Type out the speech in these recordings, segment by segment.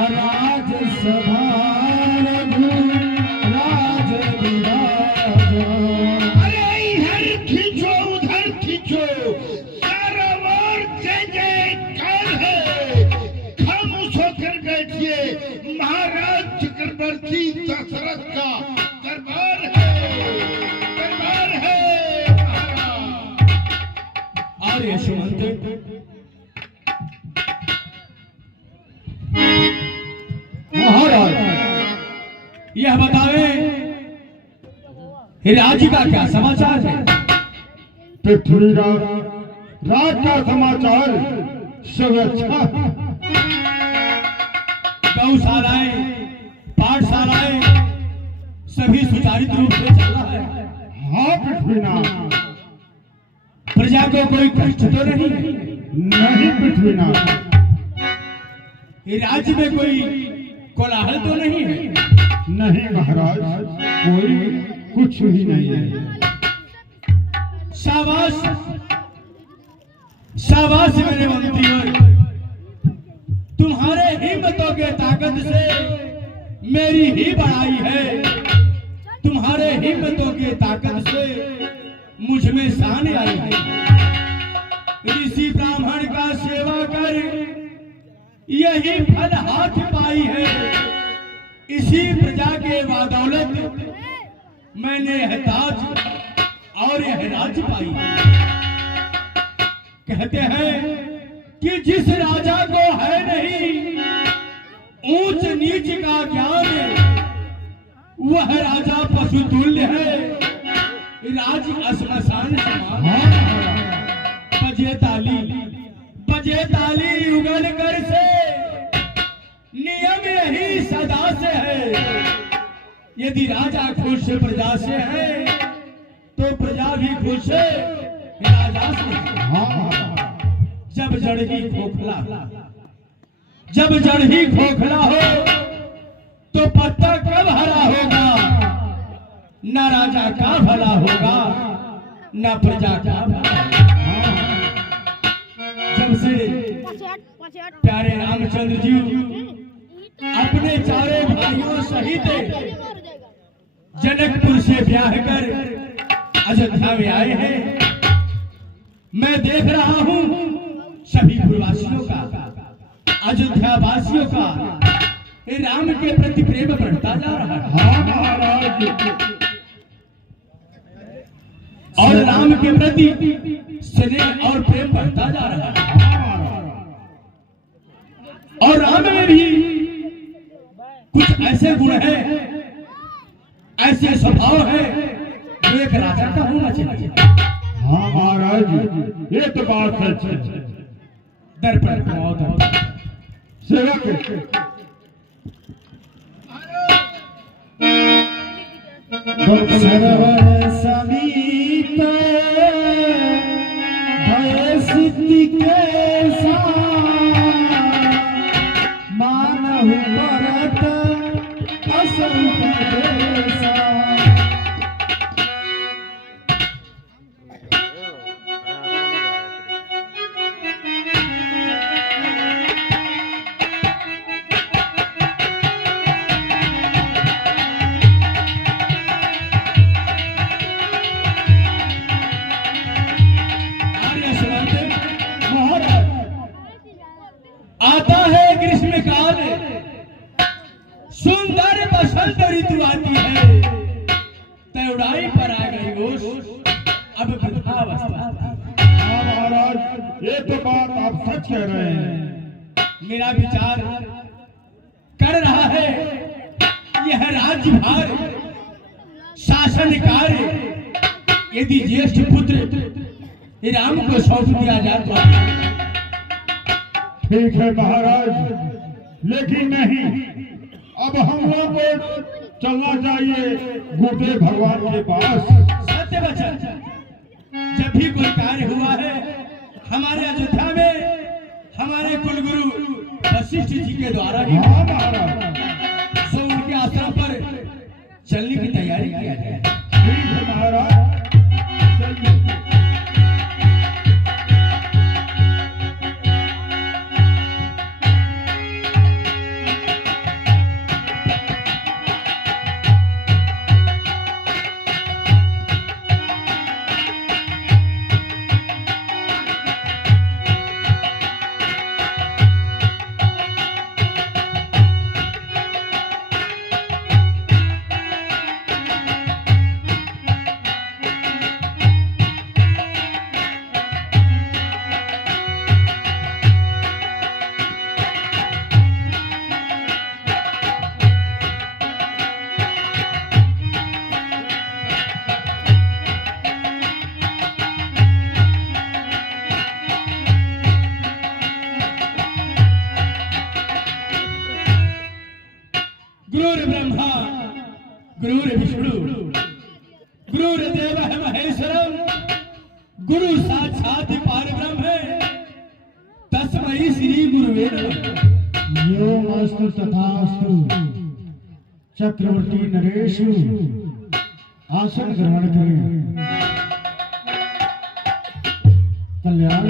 राज सभा रघु राज विराज। अरे इधर खींचो उधर खींचो, चारों ओर जय जयकार है। खामोश होकर बैठिए, महाराज चक्रवर्ती दशरथ का दरबार है महाराज। आर्य सुमंत, महाराज यह बतावे राज्य का क्या समाचार है? पृथ्वीराज, राज का समाचार सब अच्छा। गौशालाएं, पाठशालाएं सभी सुचारित रूप से चल रहा है। हाँ पृथ्वीनाथ। प्रजा को कोई कष्ट तो नहीं है? नहीं पृथ्वीनाथ। राज्य में कोई कोलाहल तो नहीं है? नहीं महाराज, कोई कुछ भी नहीं है। शाबाश शाबाश मेरे मंत्रीवर, तुम्हारे हिम्मतों के ताकत से मेरी ही बड़ाई है। तुम्हारे हिम्मतों के ताकत से मुझ में शान आई है। ऋषि ब्राह्मण का सेवा कर यही फल हाथ पाई है। इसी प्रजा के बदौलत मैंने यह ताज और यह राज्य पाई। कहते हैं कि जिस राजा को है नहीं ऊंच नीच का ज्ञान, वह राजा पशु तुल्य है, राज्य श्मशान समान। बजे ताली युगल कर से, नियम यही सदा से है। यदि राजा खुश प्रजा से है तो प्रजा भी खुश राजा से है। जब जड़ ही खोखला हो तो पत्ता कब हरा होगा? न राजा का भला होगा न प्रजा का भला। जब से प्यारे रामचंद्र जी अपने चारों भाइयों सहित जनकपुर से ब्याह कर अयोध्या में आए हैं, मैं देख रहा हूं सभी पुरवासियों का, अयोध्या वासियों का राम के प्रति प्रेम बढ़ता जा रहा है। और राम के प्रति स्नेह और प्रेम बढ़ता जा रहा है। और राम में भी कुछ ऐसे गुण हैं, ऐसे स्वभाव है जो एक राजा का होना चाहिए। हाँ महाराज, ये तो बात है। दर्पण सेवक सरवर समीप भय सिद्धि के मानहु परत असंत देसा। आता है ग्रीष्म काल, सुंदर बसंत ऋतु आती है, तैउड़ाई पर आ गई ओस, अब वृद्धावस्था। हाँ महाराज, ये तो बात आप सच कह रहे हैं। मेरा विचार कर रहा है यह राज्यभार शासन कार्य यदि ज्येष्ठ पुत्र राम को सौंप दिया जाए तो ठीक है महाराज, लेकिन नहीं, अब हम लोग को चलना चाहिए गुरुदेव भगवान के पास। सत्य वचन, जब भी कोई कार्य हुआ है हमारे अयोध्या में हमारे कुलगुरु वशिष्ठ जी के द्वारा ही, हाँ महाराज, सो उनके आश्रम पर चलने की तैयारी किया जाए। ठीक है महाराज, चलिए। गुरुर् ब्रह्मा गुरुर्विष्णु गुरुर्देव महेश्वरम गुरु साक्षात परब्रह्म तस्मै श्री गुरुवे नमः। योमस्तु तथास्तु। चक्रवर्ती नरेश आसन ग्रहण करें। कल्याण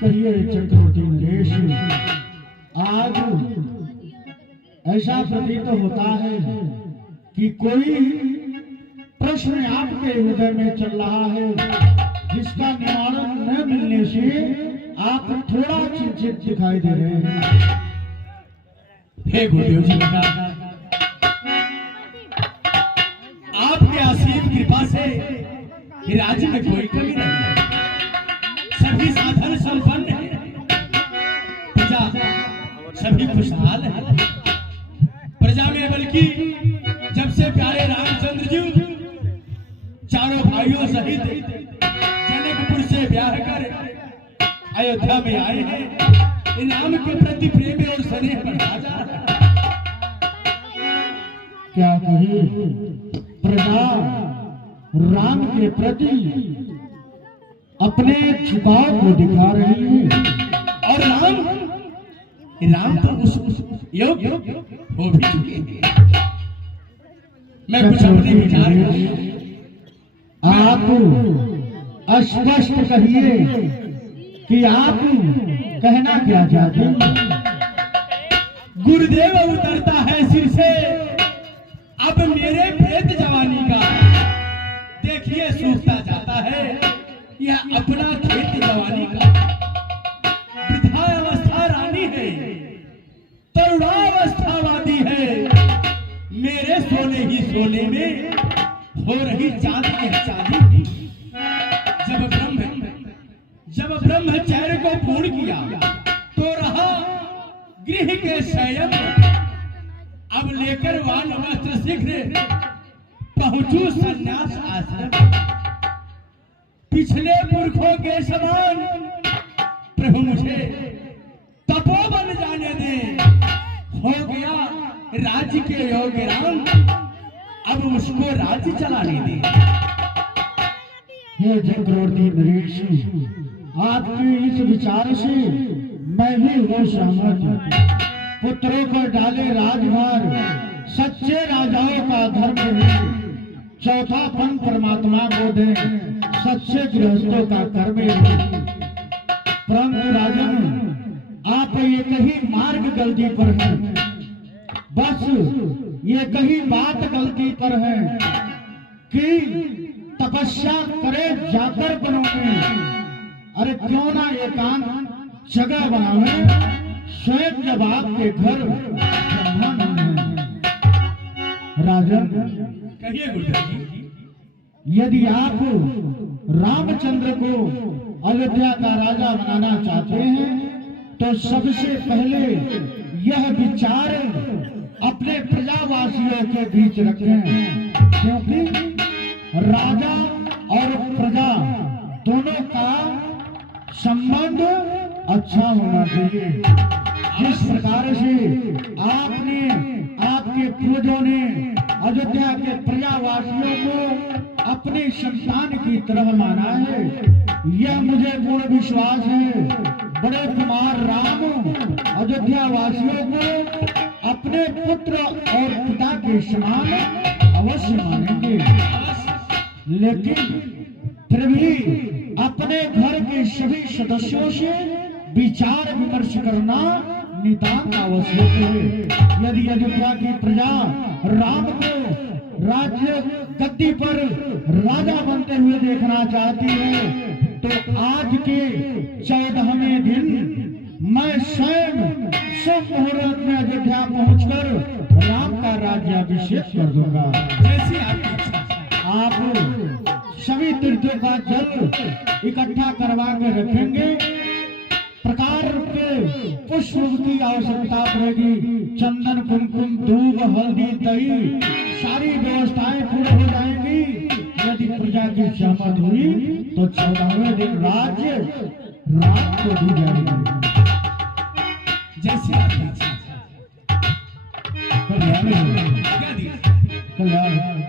कहिए चक्रवर्ती नरेश, आज ऐसा प्रतीत होता है कि कोई प्रश्न आपके हृदय में चल रहा है जिसका निवारण न मिलने से आप थोड़ा चिंतित दिखाई दे रहे हैं। हे गुरुदेव जी, आपके असीम कृपा से राज्य में कोई कमी नहीं है, सभी साधन संपन्न है, प्रजा सभी खुशहाल है। प्रजा में बल्कि जब से प्यारे रामचंद्र जी चारों भाइयों सहित जनकपुर से ब्याह कर अयोध्या में आए हैं, राम के प्रति प्रेम और स्नेह बढ़ा जा रहा है। क्या कहे, प्रजा राम के प्रति अपने झुकाव को दिखा रही है और राम तो उस योग्य हो भी चुके हैं। मैं कुछ अपने विचार आप स्पष्ट कहिए कि आप कहना क्या चाहते हैं। गुरुदेव उतरता है सिर से अब मेरे प्रेत जवानी का, देखिए सूखता जाता है यह अपना खेत जवानी का। वृद्धावस्था रानी है, तरुणावस्थावादी है, मेरे सोने ही सोने में हो रही चांदी है चांदी। जब ब्रह्मचर्य को पूर्ण किया तो रहा गृह के शयन, अब लेकर वान वस्त्र शीघ्र पहुंचू संन्यास आश्रम। पिछले पुरखों के समान प्रभु मुझे तपोवन जाने दे, हो गया राज्य के योग्य राम, अब उसको राज्य चलाने दे। हे चक्रवर्ती नरेश, आपके इस विचार से मैं भी वो सहमत। पुत्रों पर डाले राजभार सच्चे राजाओं का धर्म है, चौथापन परमात्मा को दे सच्चे गृहस्थों का कर्म है। परंतु राजन, आप एक ही मार्ग गलती पर हैं, बस ये कही बात गलती पर है कि तपस्या करे जाकर बनोगे। अरे क्यों ना एकांत जगह बनावे, स्वयं जब आपके घर ब्रह्मानंद है। राजन, कहिए गुरुदेव जी। यदि आप रामचंद्र को अयोध्या का राजा बनाना चाहते हैं तो सबसे पहले यह विचार अपने प्रजावासियों के बीच रखें, क्योंकि राजा और प्रजा दोनों का संबंध अच्छा होना चाहिए। जिस प्रकार से आपने, आपके पूर्वजों ने अयोध्या के प्रजावासियों को अपनी संतान की तरह माना है, यह मुझे पूर्ण विश्वास है। बड़े कुमार राम अयोध्या वासियों को अपने पुत्र और पिता के समान अवश्य मानेंगे, लेकिन फिर भी अपने घर के सभी सदस्यों से विचार विमर्श करना नितांत आवश्यक है। यदि अयोध्या की प्रजा राम को राज्य गद्दी पर राजा बनते हुए देखना चाहती है तो आज के 14वें दिन मैं स्वयं शुभ मुहूर्त में अयोध्या पहुंचकर राम का राज्याभिषेक कर दूंगा। जैसी आपकी इच्छा। आप सभी तीर्थों का जल इकट्ठा करवा के रखेंगे। प्रकार के पुष्प की आवश्यकता पड़ेगी, चंदन कुमकुम दूब हल्दी दही सारी व्यवस्थाएं पूरी हो जाएंगी। यदि प्रजा की सहमत हुई तो 14वें दिन राज्य रात को दी जाएगी। जैसे आप दीजिए। कल्याण क्या दीजिए? कल्याण